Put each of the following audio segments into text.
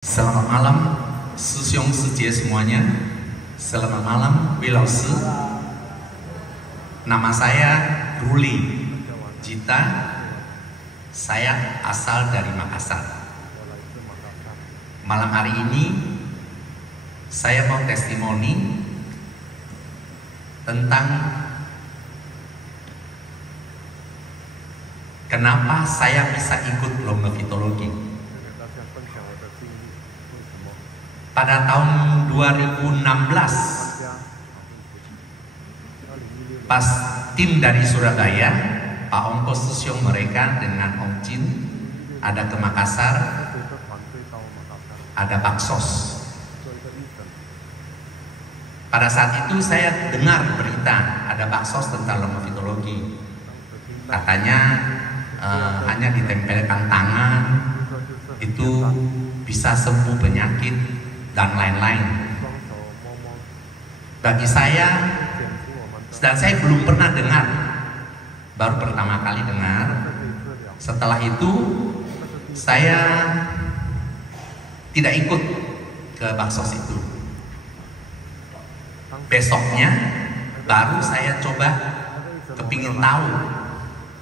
Selamat malam, Sisyong Sijie semuanya. Selamat malam, Wilausi. Nama saya Ruli Jita. Saya asal dari Makassar. Malam hari ini saya mau testimoni tentang kenapa saya bisa ikut lomba fitologi. Pada tahun 2016, pas tim dari Surabaya, Pak Ongko Sisyong mereka dengan Om Jin ada ke Makassar, ada baksos. Pada saat itu saya dengar berita ada baksos tentang lomba fitologi. Katanya hanya ditempelkan tangan itu bisa sembuh penyakit dan lain-lain. Bagi saya, dan saya belum pernah dengar, baru pertama kali dengar. Setelah itu saya tidak ikut ke baksos itu. Besoknya baru saya coba kepingin tahu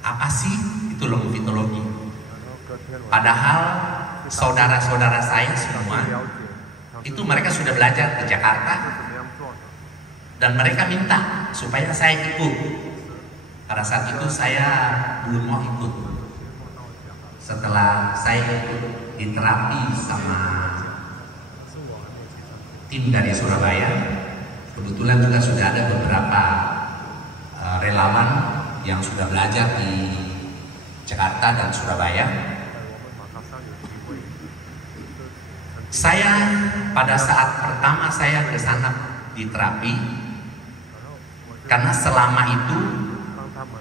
apa sih itu lomba fitologi. Padahal saudara-saudara saya semua itu mereka sudah belajar ke Jakarta dan mereka minta supaya saya ikut. Pada saat itu saya belum mau ikut. Setelah saya ikut di terapi sama tim dari Surabaya, kebetulan juga sudah ada beberapa relawan yang sudah belajar di Jakarta dan Surabaya. Saya pada saat pertama saya ke sana di terapi, karena selama itu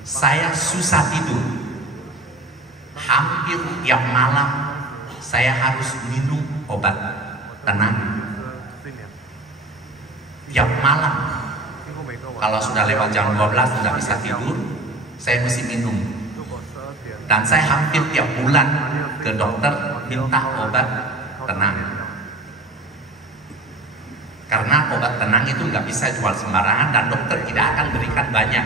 saya susah tidur. Hampir tiap malam saya harus minum obat tenang. Tiap malam, kalau sudah lewat jam 12 tidak bisa tidur, saya mesti minum. Dan saya hampir tiap bulan ke dokter minta obat tenang. Karena obat tenang itu nggak bisa jual sembarangan dan dokter tidak akan berikan banyak.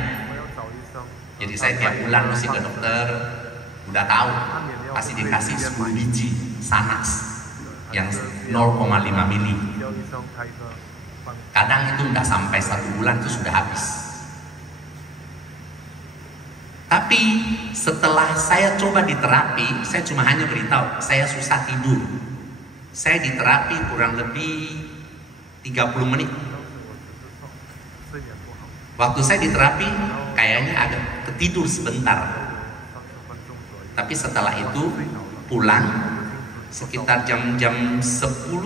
Jadi saya tiap bulan mesti ke dokter, udah tahu pasti dikasih 10 biji Xanax yang 0,5 mili. Kadang itu nggak sampai 1 bulan itu sudah habis. Tapi setelah saya coba di terapi, saya cuma hanya beritahu saya susah tidur. Saya di terapi kurang lebih 30 menit. Waktu saya di terapi kayaknya agak ketidur sebentar. Tapi setelah itu pulang sekitar jam 10,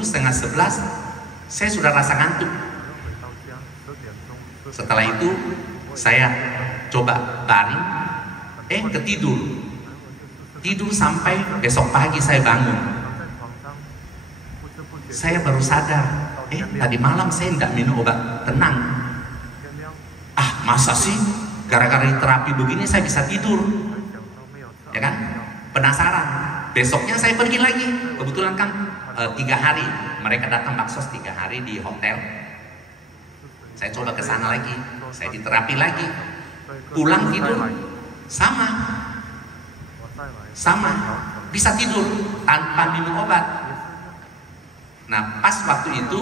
setengah 11 saya sudah rasa ngantuk. Setelah itu saya coba baring, ketidur. Tidur sampai besok pagi saya bangun. Saya baru sadar, tadi malam saya tidak minum obat tenang. Masa sih gara-gara terapi begini saya bisa tidur? Ya kan? Penasaran. Besoknya saya pergi lagi. Kebetulan kan 3 hari mereka datang baksos 3 hari di hotel. Saya coba ke sana lagi. Saya diterapi lagi. Pulang tidur sama, bisa tidur tanpa minum obat. Nah, pas waktu itu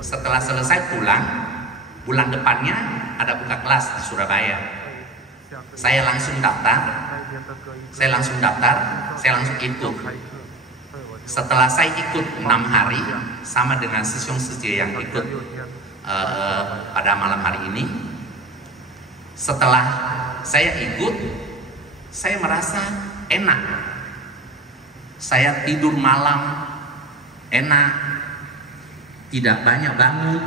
setelah selesai pulang, bulan depannya ada buka kelas di Surabaya. Saya langsung daftar, saya langsung ikut. Setelah saya ikut 6 hari sama dengan Sisyong Sijie yang ikut pada malam hari ini. Setelah saya ikut, saya merasa enak. Saya tidur malam enak, tidak banyak bangun.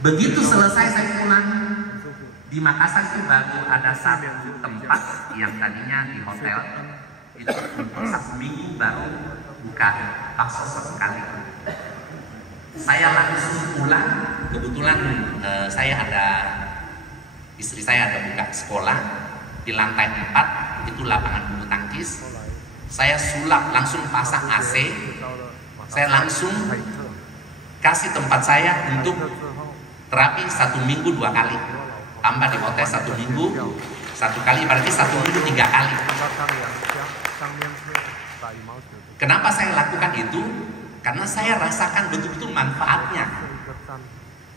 Begitu selesai saya pulang di Makassar itu baru ada satu tempat yang tadinya di hotel itu 1 minggu baru buka baksos sekali. Saya langsung pulang. Kebetulan istri saya ada buka sekolah di lantai 4 itu lapangan bulu tangkis. saya sulap langsung pasang AC, saya langsung kasih tempat saya untuk terapi 1 minggu 2 kali, tambah di hotel 1 minggu 1 kali, berarti 1 minggu 3 kali. Kenapa saya lakukan itu? Karena saya rasakan betul-betul manfaatnya.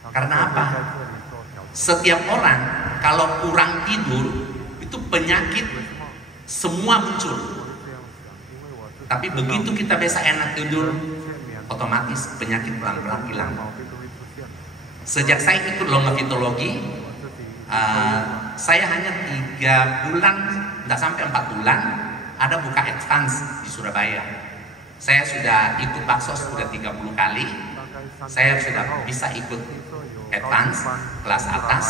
Karena apa? Setiap orang kalau kurang tidur itu penyakit semua muncul. Tapi begitu kita biasa enak tidur, otomatis penyakit pelan-pelan hilang. Sejak saya ikut longevitologi, saya hanya 3 bulan, tidak sampai 4 bulan, ada buka advance di Surabaya. Saya sudah ikut baksos sudah 30 kali, saya sudah bisa ikut advance kelas atas.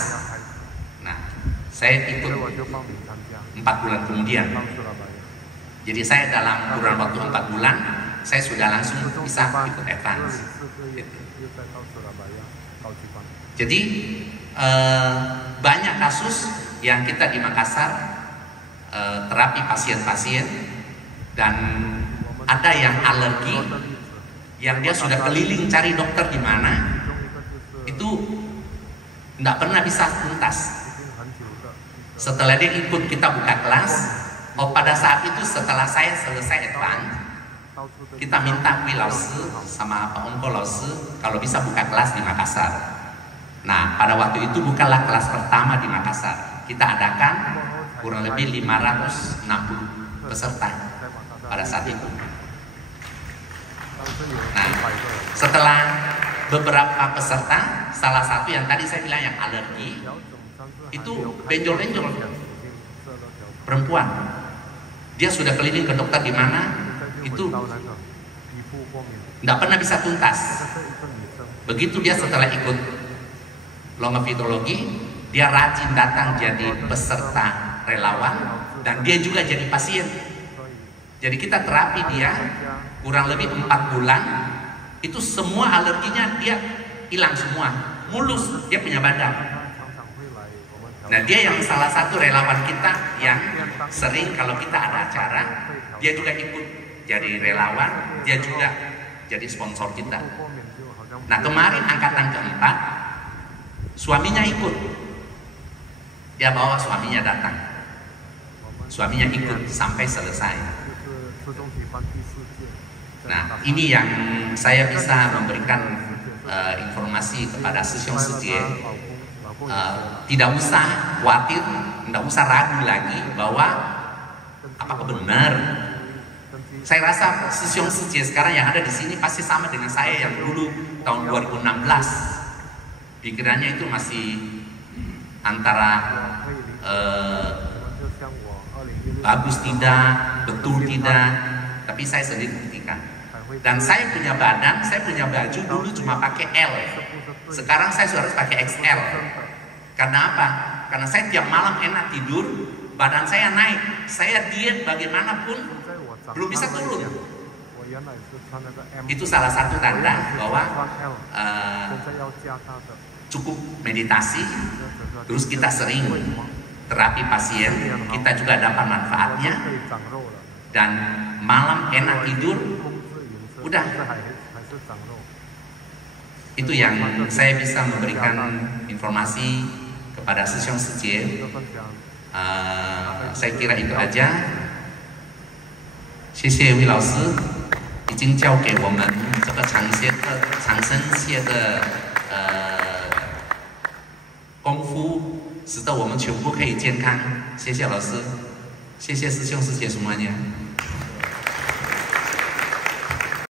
Nah, saya ikut 4 bulan kemudian. Jadi saya dalam kurun waktu 4 bulan, saya sudah langsung bisa ikut advance. Jadi banyak kasus yang kita di Makassar terapi pasien-pasien, dan ada yang alergi, yang dia sudah keliling cari dokter di mana, itu tidak pernah bisa tuntas. Setelah dia ikut kita buka kelas, pada saat itu setelah saya selesai advance, kita minta Wi Laosi sama Pak Onko Laosi kalau bisa buka kelas di Makassar. Nah, pada waktu itu bukalah kelas pertama di Makassar. Kita adakan kurang lebih 560 peserta pada saat itu. Nah, setelah beberapa peserta, salah satu yang tadi saya bilang yang alergi, itu benjol-benjol perempuan. Dia sudah keliling ke dokter di mana, itu tidak pernah bisa tuntas. Begitu dia setelah ikut longevitologi, dia rajin datang jadi peserta relawan, dan dia juga jadi pasien. Jadi kita terapi dia kurang lebih 4 bulan, itu semua alerginya dia hilang semua, mulus dia punya badan. Nah, dia yang salah satu relawan kita yang sering kalau kita ada acara, dia juga ikut jadi relawan, dia juga jadi sponsor kita. Nah, kemarin angkatan keempat, suaminya ikut, dia bawa suaminya datang, suaminya ikut sampai selesai. Nah, ini yang saya bisa memberikan informasi kepada Sisyong Sijie. Tidak usah khawatir, tidak usah ragu lagi bahwa apakah benar. Saya rasa Sisyong Sijie sekarang yang ada di sini pasti sama dengan saya yang dulu tahun 2016. Pikirannya itu masih antara bagus tidak, betul tidak, tapi saya sendiri buktikan. Dan saya punya badan, saya punya baju dulu cuma pakai L, sekarang saya sudah harus pakai XL. Karena apa? Karena saya tiap malam enak tidur, badan saya naik, saya diet bagaimanapun belum bisa turun. Itu salah satu tanda bahwa cukup meditasi, terus kita sering terapi pasien, kita juga dapat manfaatnya, dan malam enak tidur, udah. Itu yang saya bisa memberikan informasi kepada Sisyong Sijie. Saya kira itu aja. 谢谢魏老师，已经教给我们这个长生泻的功夫，使得我们全部可以健康。谢谢老师，谢谢师兄师姐什么呢？